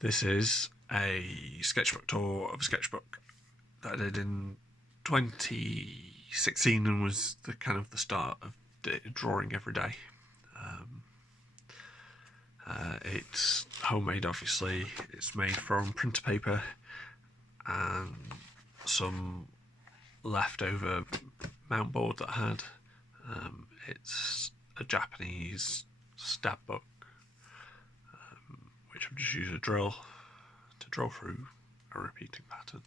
This is a sketchbook tour of a sketchbook that I did in 2016 and was the start of drawing every day. It's homemade, obviously. It's made from printer paper and some leftover mount board that I had. It's a Japanese stab book, which I've just used a drill to draw through a repeating pattern.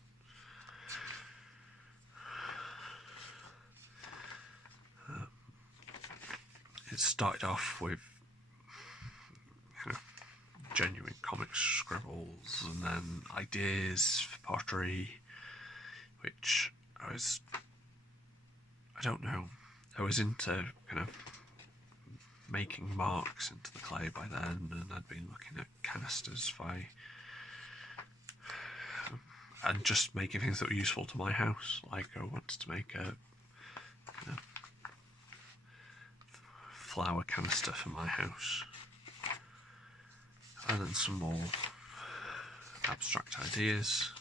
It started off with genuine comic scribbles and then ideas for pottery, which I don't know, I was into making marks into the clay by then, and I'd been looking at canisters and just making things that were useful to my house. Like I wanted to make a flower canister for my house, and then some more abstract ideas.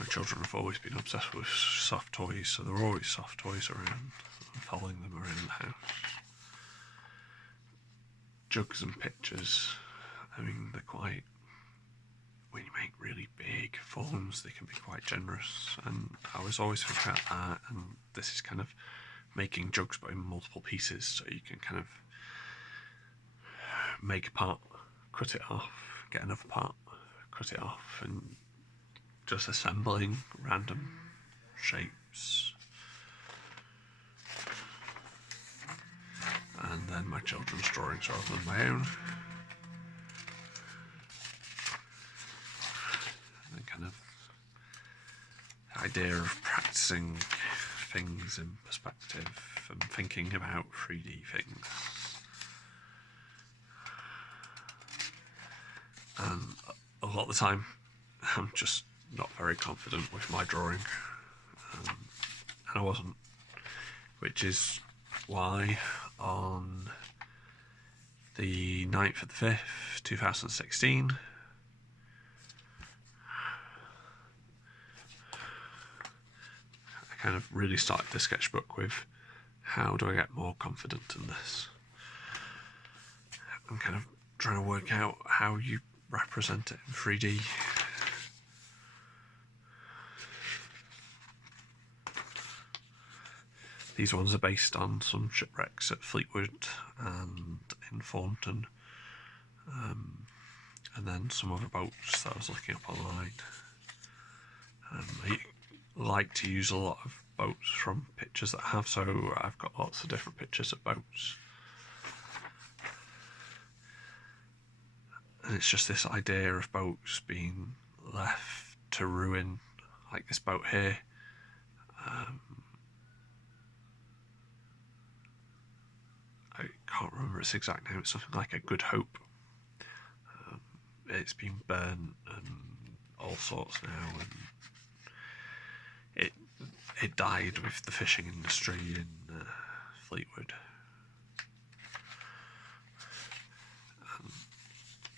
My children have always been obsessed with soft toys, so there were always soft toys around, following them around the house. Jugs and pitchers, I mean, they're quite, when you make really big forms, they can be quite generous, and I was always thinking about that, and this is making jugs but in multiple pieces, so you can make a part, cut it off, get another part, cut it off, and just assembling random shapes. And then my children's drawings rather than my own. And then the idea of practicing things in perspective and thinking about 3D things. And a lot of the time, I'm just not very confident with my drawing, and I wasn't, which is why on the 9th of the 5th, 2016, I really started the sketchbook with how do I get more confident in this. I'm trying to work out how you represent it in 3D. These ones are based on some shipwrecks at Fleetwood and in Thornton, and then some other boats that I was looking up online. I like to use a lot of boats from pictures that I have, so I've got lots of different pictures of boats. And it's just this idea of boats being left to ruin, like this boat here. I can't remember its exact name. It's something like a Good Hope. It's been burnt and all sorts now, and it died with the fishing industry in Fleetwood.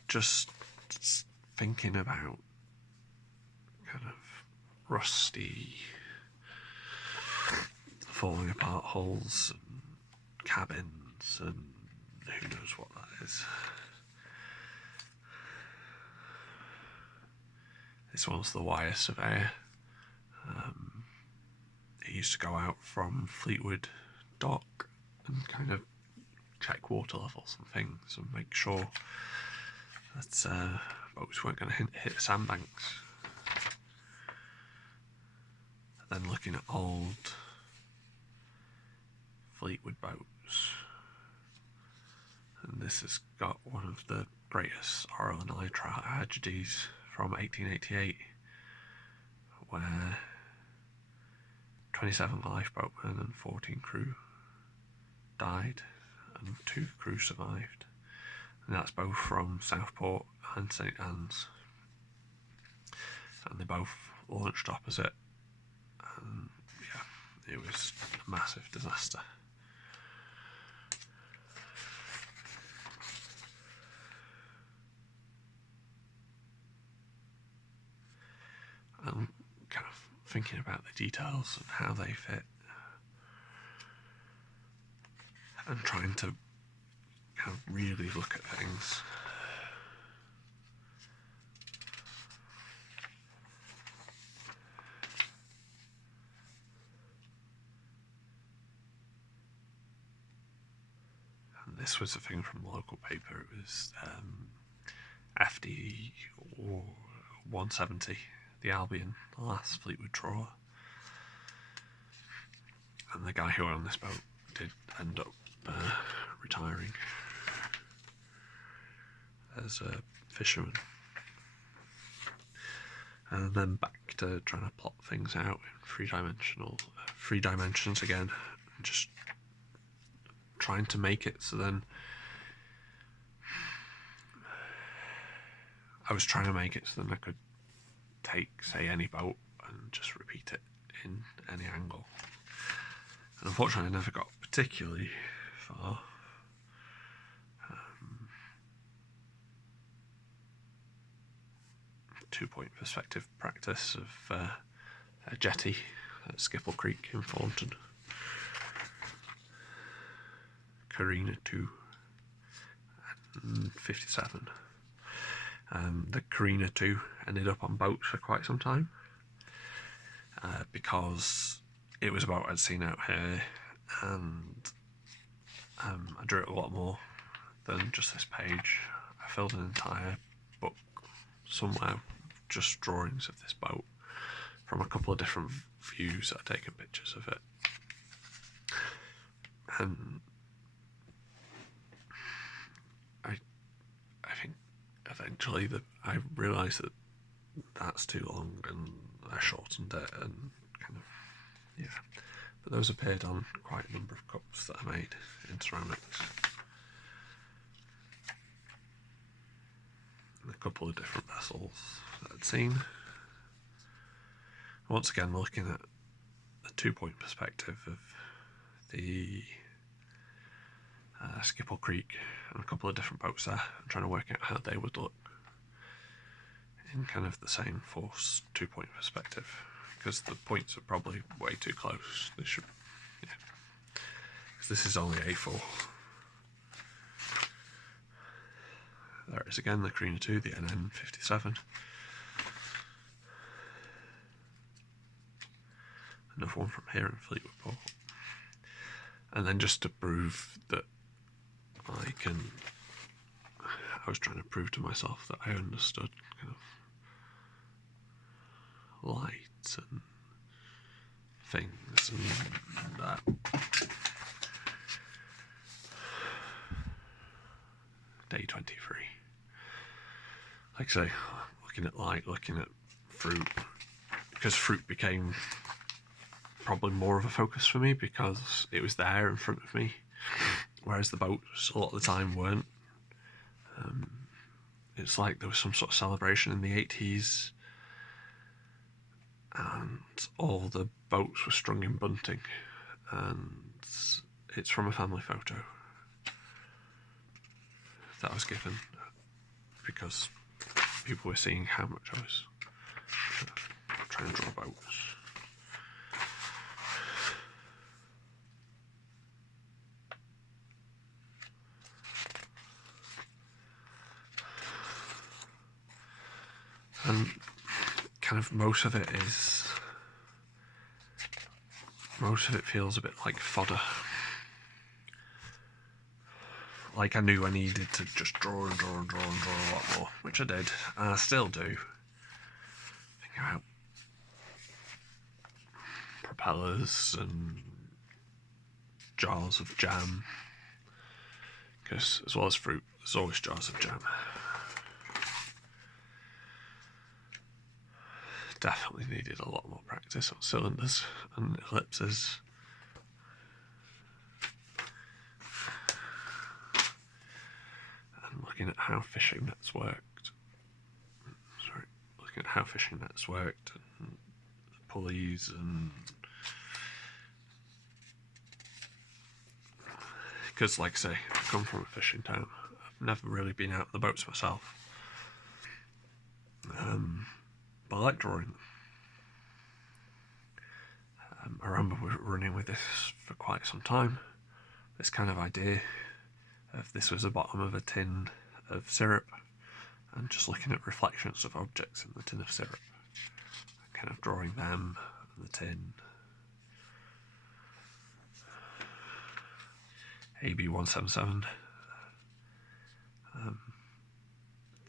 Just thinking about rusty, falling apart hulls and cabins and who knows what that is. This one's the wire surveyor. It used to go out from Fleetwood dock and check water levels and things and make sure that boats weren't going to hit sandbanks. And then looking at old Fleetwood boats, and this has got one of the greatest oil and nitrate tragedies from 1888, where 27 lifeboatmen and 14 crew died and 2 crew survived, and that's both from Southport and St Anne's. and they both launched opposite, and yeah, it was a massive disaster. I'm kind of thinking about the details and how they fit, and trying to kind of really look at things. And this was a thing from the local paper. It was FD 170, the Albion, the last Fleetwood trawler. And the guy who were on this boat did end up retiring as a fisherman, and then back to trying to plot things out in three dimensions again, and just trying to make it so then I was trying to make it so then I could take, say, any boat and just repeat it in any angle. And unfortunately I never got particularly far. 2-point perspective practice of a jetty at Skipple Creek in Thornton. Carina 2 and 57. The Carina 2 ended up on boats for quite some time because it was a boat I'd seen out here, and I drew it a lot more than just this page. I filled an entire book somewhere just drawings of this boat from a couple of different views that I'd taken pictures of it. And I think eventually I realised that that's too long, and I shortened it and kind of, yeah. But those appeared on quite a number of cups that I made in ceramics. And a couple of different vessels that I'd seen. Once again, looking at the 2-point perspective of the Skipple Creek and a couple of different boats there, and trying to work out how they would look in kind of the same force 2-point perspective, because the points are probably way too close. They should, yeah, because this is only A4. There it is again, the Carina 2, the NN 57. Another one from here in Fleetwood Port. And then just to prove that I was trying to prove to myself that I understood kind of lights and things and that. Day 23. Like I say, looking at light, looking at fruit, because fruit became probably more of a focus for me because it was there in front of me, whereas the boats a lot of the time weren't. It's like there was some sort of celebration in the 80s and all the boats were strung in bunting, and it's from a family photo that I was given because people were seeing how much I was trying to draw boats. And kind of most of it feels a bit like fodder. Like I knew I needed to just draw and draw and draw and draw a lot more, which I did, and I still do. Think about propellers and jars of jam, because as well as fruit, there's always jars of jam. Definitely needed a lot more practice on cylinders and ellipses. And looking at how fishing nets worked. Sorry, looking at how fishing nets worked, and pulleys, and because, like I say, I come from a fishing town. I've never really been out on the boats myself, but I like drawing them. I remember running with this for quite some time. This kind of idea of this was the bottom of a tin of syrup, and just looking at reflections of objects in the tin of syrup, and kind of drawing them and the tin. AB177.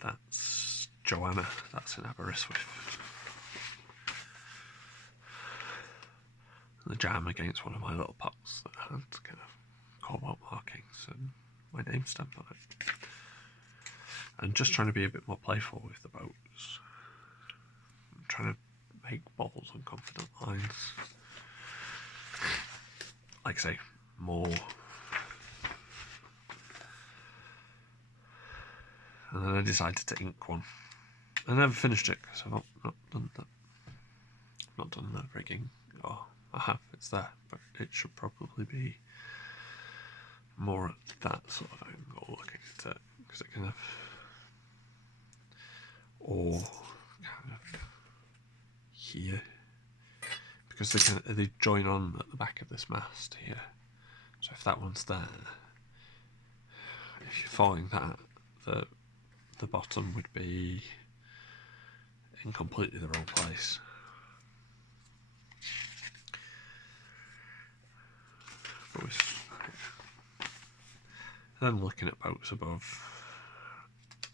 That's Joanna. That's in Aberystwyth. The jam against one of my little pots that had kind of cobalt markings and my name stamped on it. And just trying to be a bit more playful with the boats. I'm trying to make bold and confident lines. Like I say, more. And then I decided to ink one. I never finished it because I've not done that. Not done the rigging. Oh, I have. It's there, but it should probably be more at that sort of angle, looking at it, because it kind of, or kind of here, because they join on at the back of this mast here. So if that one's there, if you're following that, the bottom would be in completely the wrong place. But then looking at boats above,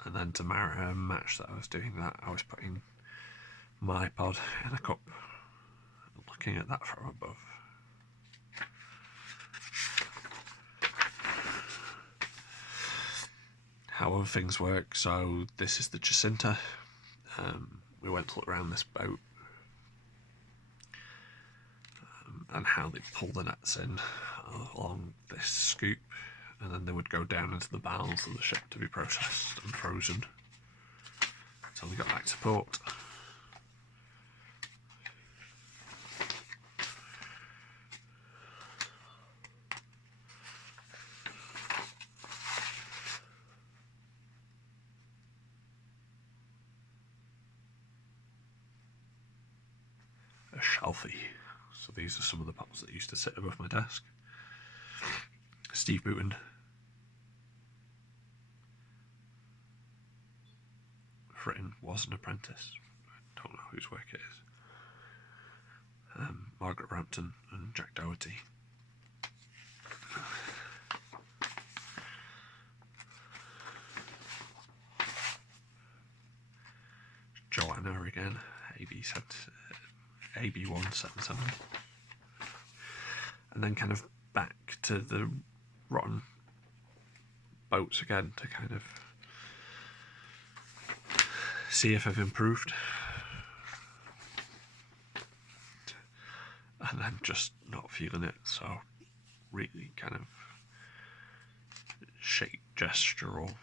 and then to match that I was doing that, I was putting my pod in a cup and looking at that from above. How other things work. So this is the Jacinta. We went to look around this boat and how they pull the nets in along this scoop, and then they would go down into the bowels of the ship to be processed and frozen until they got back to port. A shelfie. So these are some of the pots that used to sit above my desk. Steve Booten. Written was an apprentice. I don't know whose work it is. Margaret Rampton and Jack Doherty. Joanna again. AB177. And then kind of back to the rotten boats again to kind of see if I've improved. And then just not feeling it, so really kind of shape gestural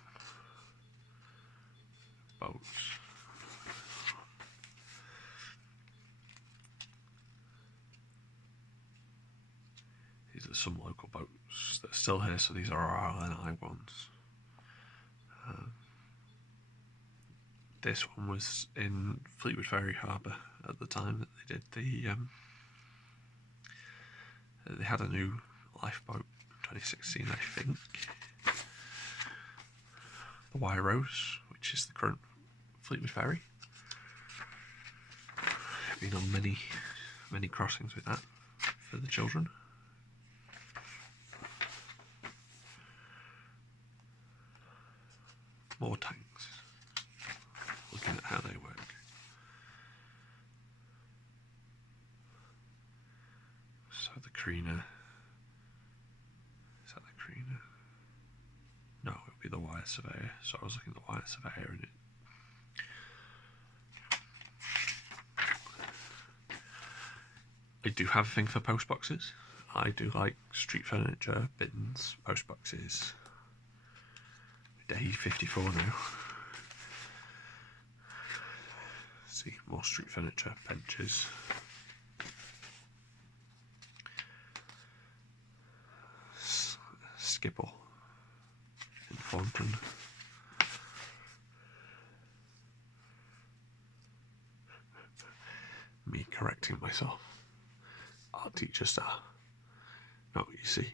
boats. These are some local boats that are still here, so these are our RLNI ones. This one was in Fleetwood Ferry Harbour at the time that they did they had a new lifeboat in 2016, I think. The Wye Rose, which is the current Fleetwood Ferry. I've been on many crossings with that for the children. More tanks. Looking at how they work. So the Carina. Is that the Carina? No, it would be the Wire Surveyor. So I was looking at the Wire Surveyor and I do have a thing for post boxes. I do like street furniture, bins, post boxes. Day 54 now. see more street furniture, benches. Skibble in Thornton. Me correcting myself. Art teacher star. No, you see,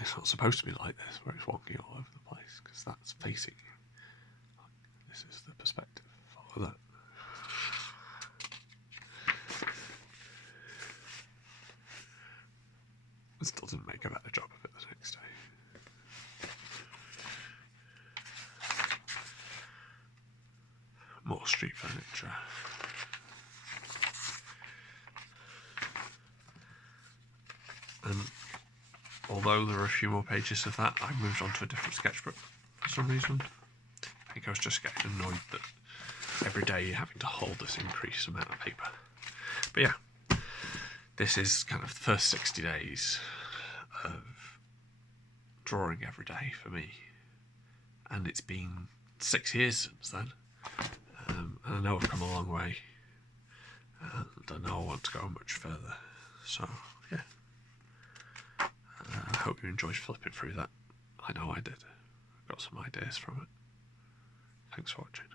it's not supposed to be like this, where it's wonky all over the place, because that's facing you. This is the perspective. Follow that. It still didn't make a better job of it the next day. More street furniture. And although there are a few more pages of that, I moved on to a different sketchbook for some reason. I think I was just getting annoyed that every day you're having to hold this increased amount of paper. But yeah, this is kind of the first 60 days of drawing every day for me. And it's been 6 years since then. And I know I've come a long way. And I know I want to go much further. So, yeah. I hope you enjoyed flipping through that. I know I did. Got some ideas from it. Thanks for watching.